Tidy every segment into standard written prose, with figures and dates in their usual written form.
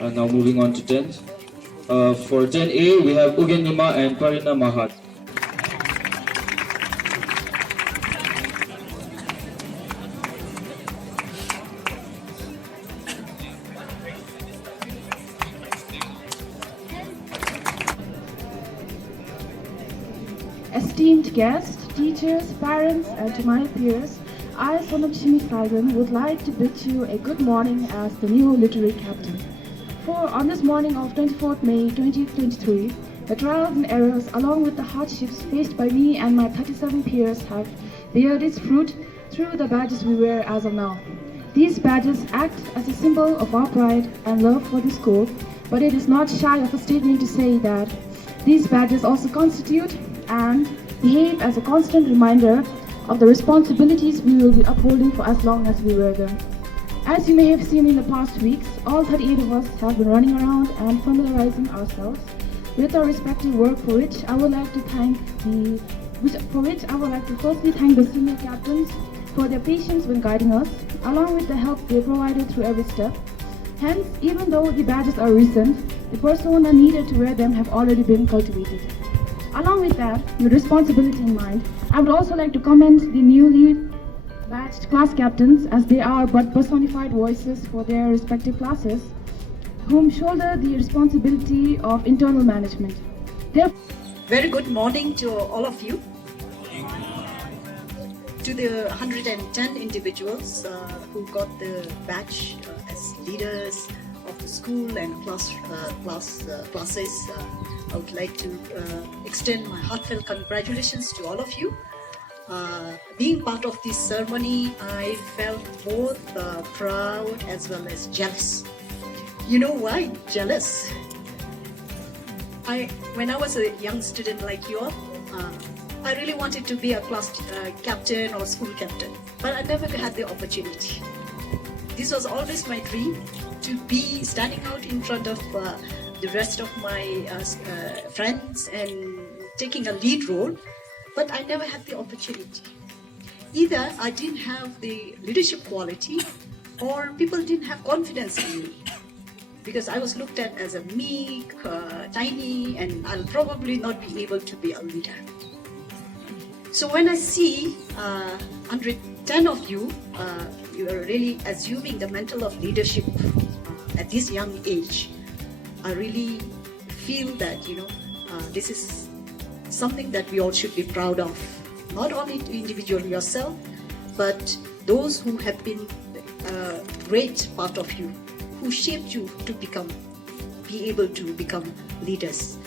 Now moving on to 10th. For 10A, we have Ugen Nima and Parina Mahat. Esteemed guests, teachers, parents, and to my peers, I, Sonakshimi Sagan, would like to bid you a good morning as the new literary captain. For on this morning of 24th May 2023, the trials and errors along with the hardships faced by me and my 37 peers have beared its fruit through the badges we wear as of now. These badges act as a symbol of our pride and love for the school, but it is not shy of a statement to say that these badges also constitute and behave as a constant reminder of the responsibilities we will be upholding for as long as we wear them. As you may have seen in the past weeks, all 38 of us have been running around and familiarizing ourselves with our respective work, for which I would like to firstly thank the senior captains for their patience when guiding us, along with the help they provided through every step. Hence, even though the badges are recent, the persona needed to wear them have already been cultivated. Along with that, with responsibility in mind, I would also like to commend the newly badged class captains, as they are but personified voices for their respective classes, whom shoulder the responsibility of internal management. Very good morning to all of you. To the 110 individuals who got the badge as leaders of the school and classes, I would like to extend my heartfelt congratulations to all of you. Being part of this ceremony, I felt both proud as well as jealous. You know why jealous? When I was a young student like you all, I really wanted to be a class captain or school captain, but I never had the opportunity. This was always my dream, to be standing out in front of the rest of my friends and taking a lead role, but I never had the opportunity. Either I didn't have the leadership quality, or people didn't have confidence in me, because I was looked at as a meek, tiny, and I'll probably not be able to be a leader. So when I see 110 of you, you are really assuming the mantle of leadership at this young age, I really feel that, this is something that we all should be proud of. Not only to individual yourself, but those who have been a great part of you, who shaped you to be able to become leaders.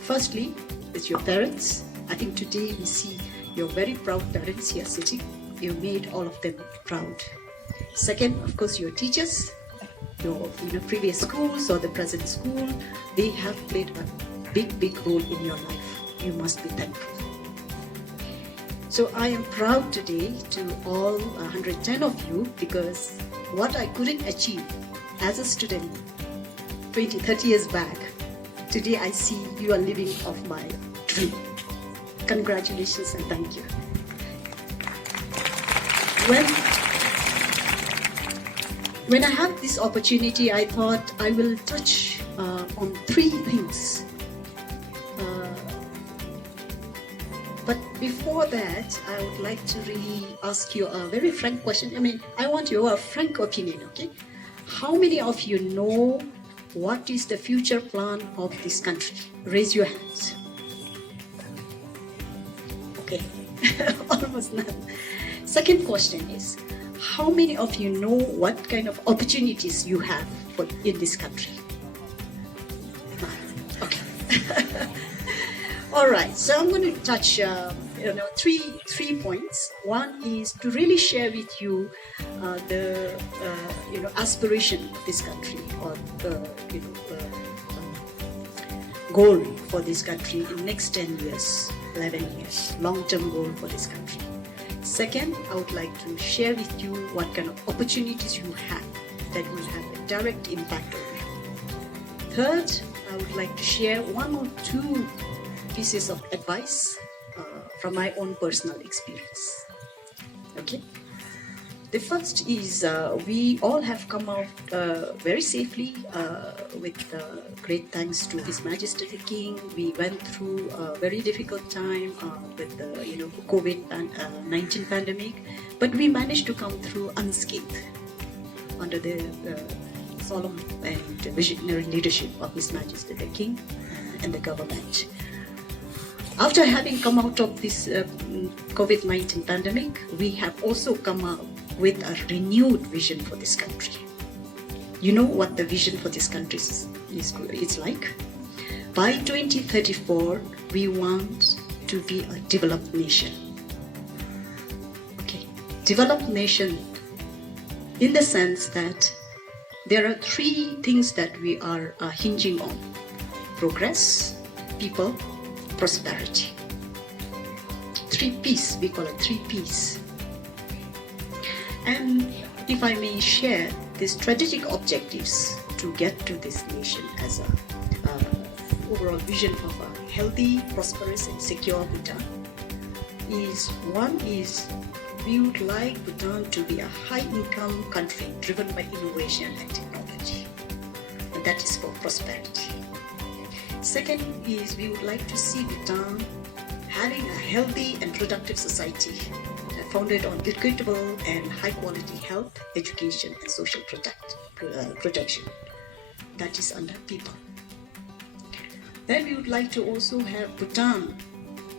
Firstly, it's your parents. I think today we see your very proud parents here sitting. You made all of them proud. Second, of course, your teachers, your previous schools or the present school, they have played a big role in your life. You must be thankful. So I am proud today to all 110 of you, because what I couldn't achieve as a student 20, 30 years back, today I see you are living off my dream. Congratulations and thank you. When I had this opportunity, I thought I will touch on three things. But before that, I would like to really ask you a very frank question. I want your frank opinion, okay? How many of you know what is the future plan of this country? Raise your hands. Okay, almost none. Second question is, how many of you know what kind of opportunities you have in this country? Okay. All right, so I'm going to touch three points. One is to really share with you the aspiration of this country, or the goal for this country in next 10 years, 11 years, long-term goal for this country. Second, I would like to share with you what kind of opportunities you have that will have a direct impact on you. Third, I would like to share one or two pieces of advice from my own personal experience. Okay. The first is we all have come out very safely with great thanks to His Majesty the King. We went through a very difficult time with the COVID-19 pandemic, but we managed to come through unscathed under the solemn and visionary leadership of His Majesty the King and the government. After having come out of this COVID-19 pandemic, we have also come out with a renewed vision for this country. You know what the vision for this country is like? By 2034, we want to be a developed nation. Okay, developed nation in the sense that there are three things that we are hinging on: progress, people, prosperity. 3Ps, we call it 3Ps. And if I may share the strategic objectives to get to this nation as a overall vision of a healthy, prosperous and secure Bhutan is, one is we would like Bhutan to be a high-income country driven by innovation and technology. And that is for prosperity. Second is we would like to see Bhutan having a healthy and productive society founded on equitable and high-quality health, education, and social protection. That is under people. Then we would like to also have Bhutan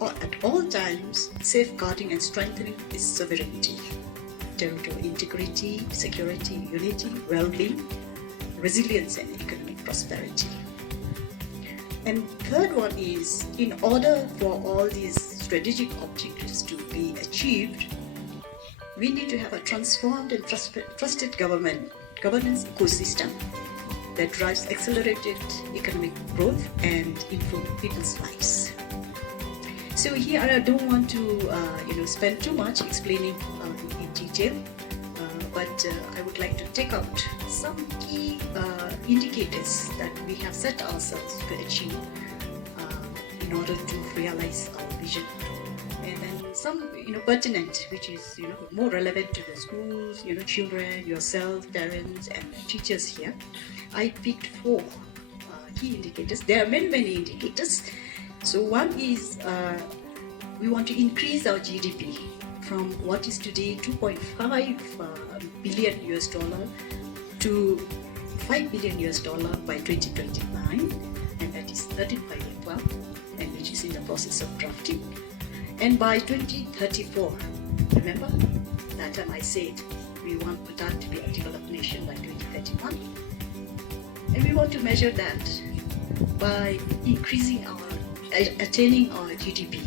at all times safeguarding and strengthening its sovereignty, territorial integrity, security, unity, well-being, resilience, and economic prosperity. And third one is, in order for all these strategic objectives to be achieved, we need to have a transformed and trusted governance ecosystem that drives accelerated economic growth and improve people's lives. So here I don't want to spend too much explaining in detail, but I would like to take out some key indicators that we have set ourselves to achieve in order to realize our vision. And then some pertinent, which is more relevant to the schools, children, yourself, parents and teachers here. I picked 4 key indicators. There are many indicators. So one is we want to increase our GDP from what is today 2.5 billion US dollar to $5 billion US dollar by 2029, and that is 13th five-year plan, and which is in the process of drafting. And by 2034, remember that time I said we want Bhutan to be a developed nation by 2031, and we want to measure that by attaining our GDP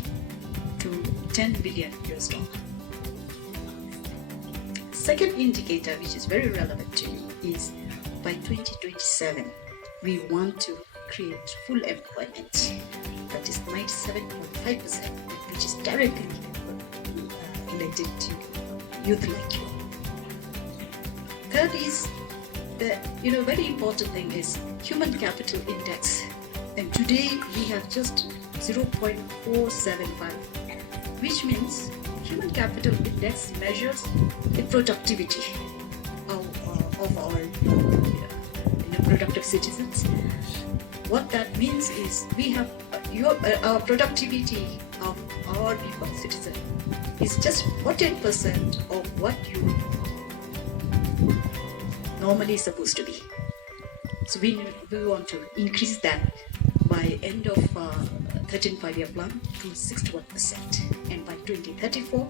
to 10 billion US dollar. Second indicator, which is very relevant to you, is by 2027 we want to create full employment, that is 97.5%, which is directly related to youth like you. Third is the very important thing is human capital index, and today we have just 0.475, which means human capital index measures the productivity of our productive citizens. What that means is we have our productivity of our people, citizen, is just 14% of what you normally supposed to be. So we want to increase that by end of 13th five-year plan to 61%, and by 2034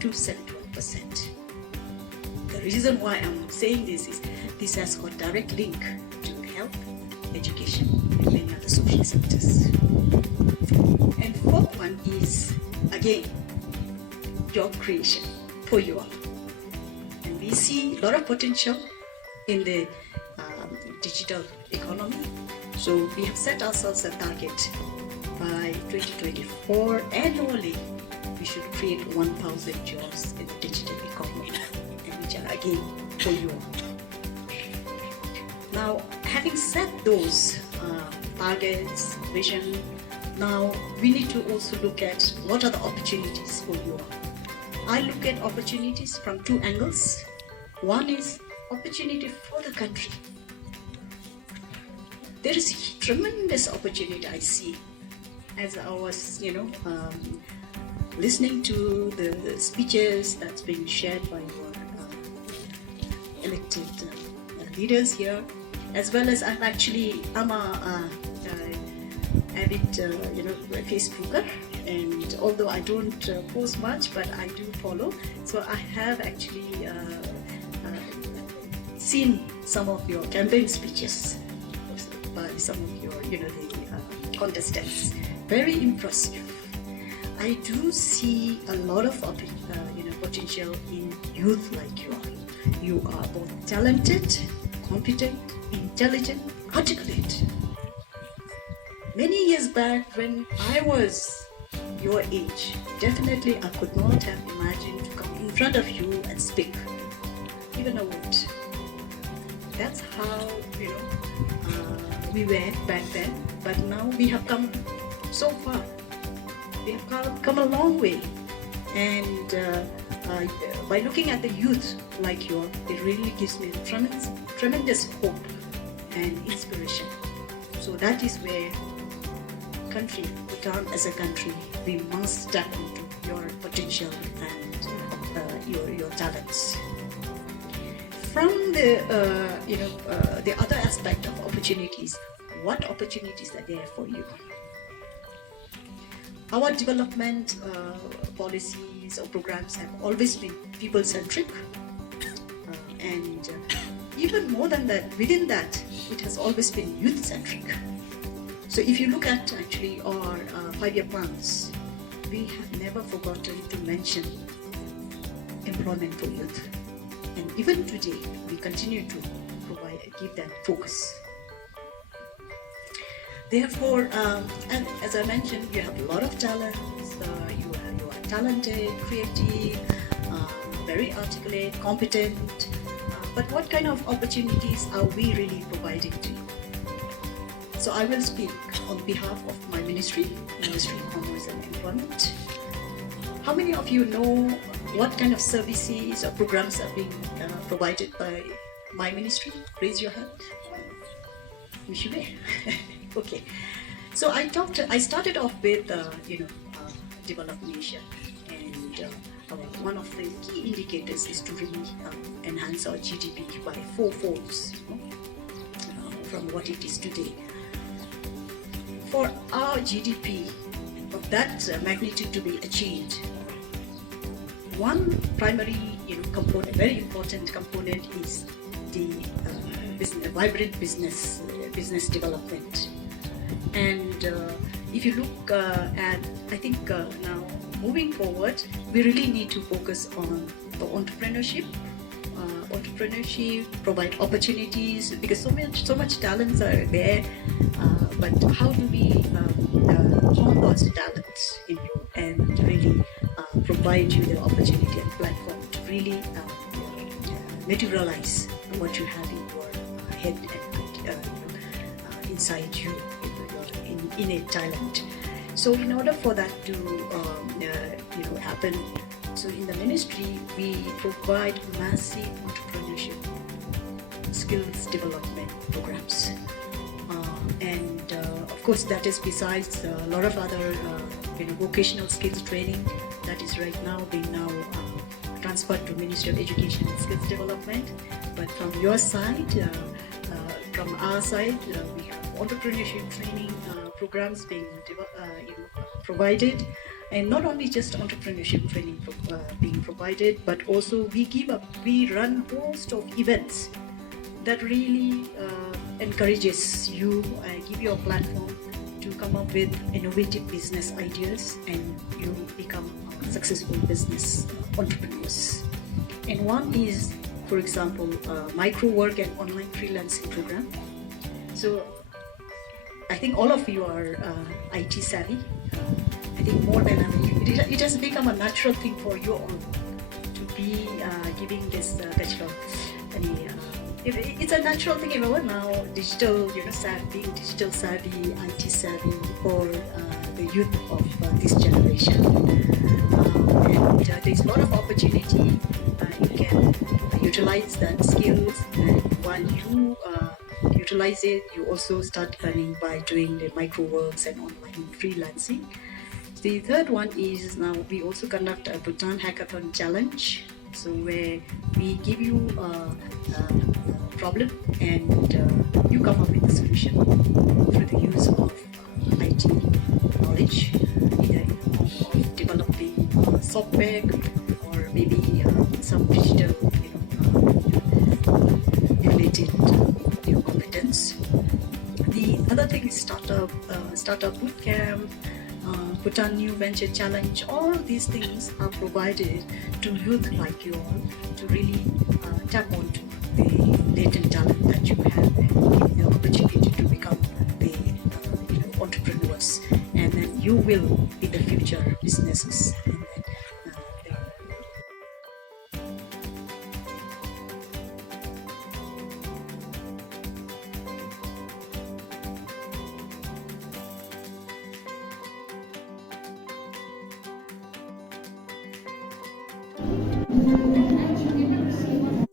to 71%. The reason why I'm saying this is this has got direct link to health, education, and many other social sectors. And fourth one is, again, job creation for you all. And we see a lot of potential in the digital economy. So we have set ourselves a target by 2024 annually we should create 1,000 jobs in the digital economy, and which are again for you all. Now, having set those targets, vision, now we need to also look at what are the opportunities for you all. I look at opportunities from 2 angles. One is opportunity for the country. There is tremendous opportunity I see as I was, listening to the speeches that's being shared by your elected leaders here, as well as I'm a avid, Facebooker, and although I don't post much, but I do follow. So I have actually seen some of your campaign speeches by some of your, the contestants. Very impressive. I do see a lot of potential in youth like you are. You are both talented, competent, intelligent, articulate. Many years back when I was your age, definitely I could not have imagined to come in front of you and speak, even a word. That's how, we were back then, but now we have come so far. We have come a long way, and by looking at the youth like you, it really gives me tremendous hope and inspiration. So that is where country, Bhutan as a country, we must tap into your potential and your talents. From the other aspect of opportunities, what opportunities are there for you? Our development policies or programs have always been people-centric, and even more than that, within that, it has always been youth-centric. So if you look at actually our 5-year plans, we have never forgotten to mention employment for youth. And even today, we continue to give that focus. Therefore, and as I mentioned, you have a lot of talents. You are talented, creative, very articulate, competent. But what kind of opportunities are we really providing to you? So I will speak on behalf of my Ministry of Commerce and Employment. How many of you know what kind of services or programs are being provided by my ministry? Raise your hand. Okay. So I started off with developed nation, and one of the key indicators is to really enhance our GDP by 4-folds from what it is today. For our GDP of that magnitude to be achieved, one primary component, very important component, is the vibrant business development. And if you look at, I think now moving forward, we really need to focus on the entrepreneurship, provide opportunities, because so much talents are there, but how do we hone those talents in you and really provide you the opportunity and platform to really materialize what you have in your head and inside you, your innate talent. So in order for that to happen, so in the ministry we provide massive entrepreneurship skills development programs, and of course that is besides a lot of other vocational skills training that is right now being transferred to Ministry of Education and Skills Development. But from your side, from our side, we have entrepreneurship training programs being provided, and not only just entrepreneurship training being provided, but also we run a host of events that really encourages you, give you a platform to come up with innovative business ideas, and you become successful business entrepreneurs. And one is, for example, micro work and online freelancing program. So I think all of you are IT savvy. I think more than ever, it has become a natural thing for you all to be giving this bachelor. It's a natural thing, now digital, being digital savvy, IT savvy, or the youth of this generation. And there's a lot of opportunity. You can utilize that skills, and while you utilize it, you also start earning by doing the micro works and online freelancing. The third one is now we also conduct a Bhutan Hackathon Challenge. So where we give you a problem and you come up with a solution through the use of IT knowledge, either of developing software or maybe some digital, related competence. The other thing is startup bootcamp, Bhutan New Venture Challenge. All these things are provided to youth like you all to really tap onto the latent talent that you have and give you the opportunity to become the entrepreneurs, and then you will be the future businesses. And then,